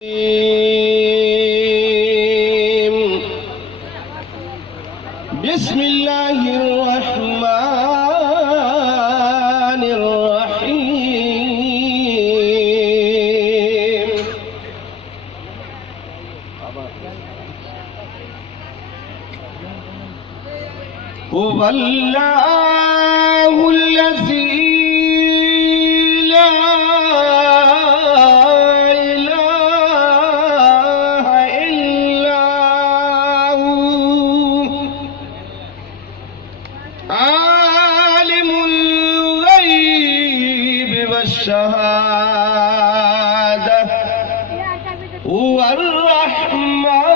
बिस्मिल्लाहिर्रहमानिर्रहीम। हुवल्लाहुल्लज़ी शहादा हुवल रहमानुर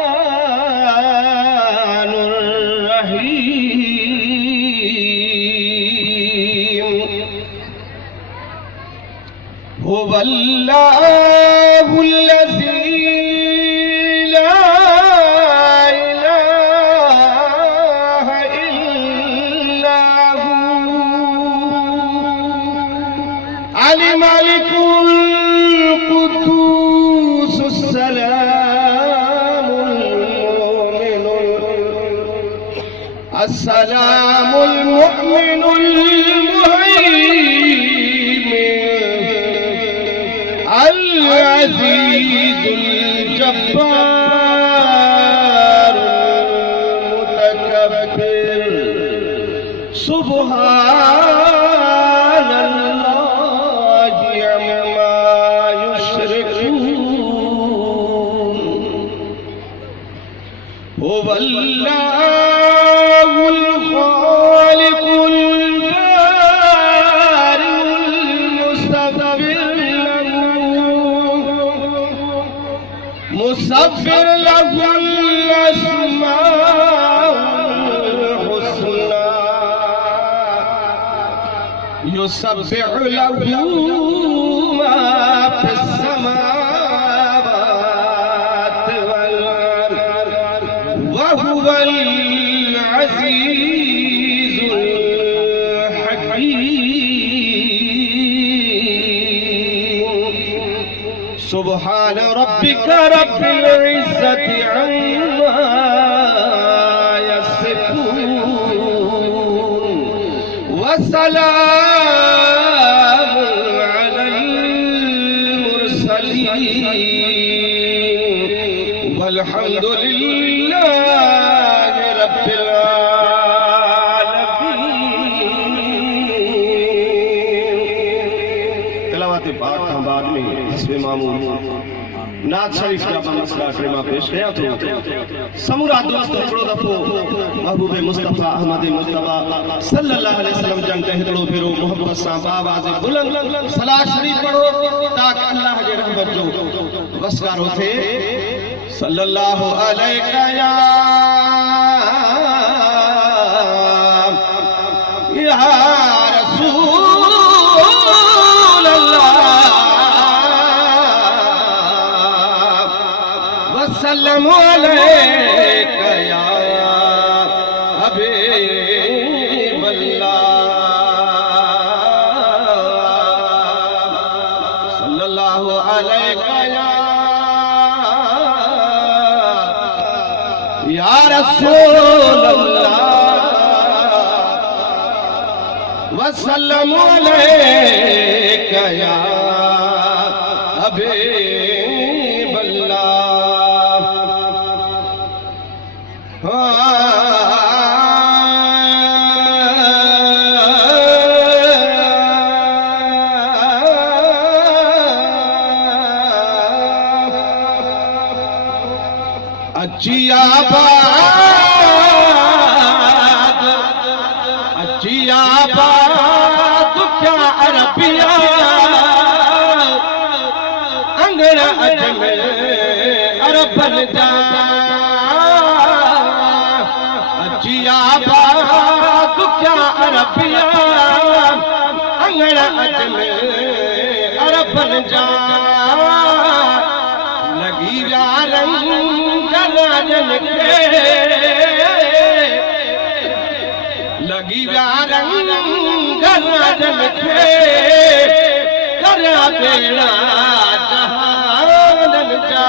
रहीम। हुवल्लाहुल्लज़ी ला इलाहा इल्ला हु मालिकुल कुद्दूस अस्सलामुल मुमिनुल मुहैमिन अल अज़ीज़ुल जब्बारुल मुतकब्बिर सुब्हानल्लाह हुवल्लाहुल खालिकुल बारिउल मुसव्विर लहुल अस्माउल हुस्ना युसब्बिहु लहु मा फिस समावाति वल वहुवल अज़ीज़ुल हकीम। सुब्हान रब्बिका रब्बिल इज़्ज़ति अम्मा यसिफून व सलामुन अलल मुरसलीन वल्हम्दुलिल्लाहि रब्बिल आलमीन। तिलावत पाक के बाद में हस्बे मामूल नात शरीफ का मसला करीमा पेश किया तो समूरा दोस्त हिकिड़ो दफ़ो महबूब मुस्तफ़ा अहमद मुस्तफ़ा सल्लल्लाहु अलैहि वसल्लम जन ते हिकिड़ो भेरो मोहब्बत सां आवाज़ बुलंद सलात शरीफ पढ़ो ताकि अल्लाह जे रहमत जो वसगारो थे। सल्लल्लाहु अलैका या रसूल अल्लाह वसल्लमु अलैका या हबीब अल्लाह सल्लल्लाहु अलैका या रसूल अल्लाह वसल्लमु अलैका या हबीब अल्लाह। अच्छी आबाद क्या अरबिया अंगरा अजमे अरबन जा। अच्छी आबाद क्या अरबिया अंगरा अजमे अरबन जा। लगी रंग नाजन के लगी रंग नाजन के करा बेड़ा जहानन जा।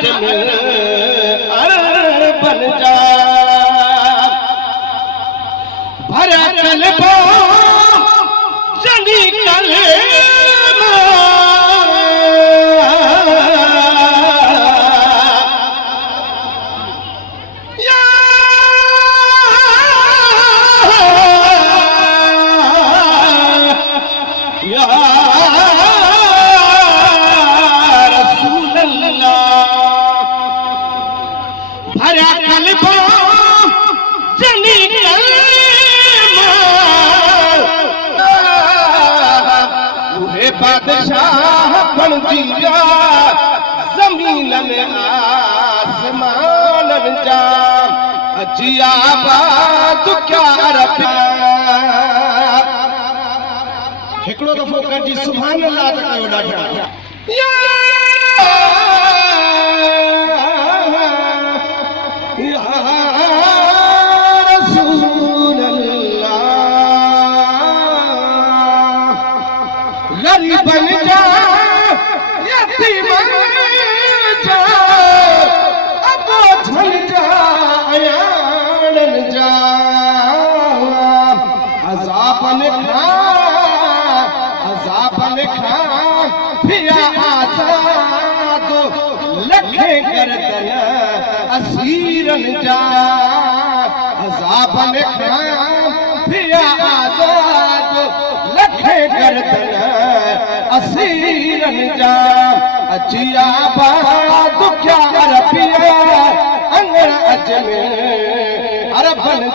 अजमेर बन जा भरा कलबो जनी कलमा या रसूल अल्लाह भरा कलबो जनी कलमा उहे बादशाह बन जिया ज़मीन में आसमान जा अजिया बात क्या रब हिकिड़ो दफ़ो गॾिजी सुभान अल्लाह त कयो ॾाढा या रसूल अल्लाह गरीबन जा यतीमन जा अबोझन जा अयाणन जा अज़ाबन खा फिया आज़ाद लखे गर्दन असीरन जा अज़ाबन खा फिया आज़ाद लखे गर्दन असीरन जा अजिया बात क्या अरबिया अंगड़ अजमेर अरबन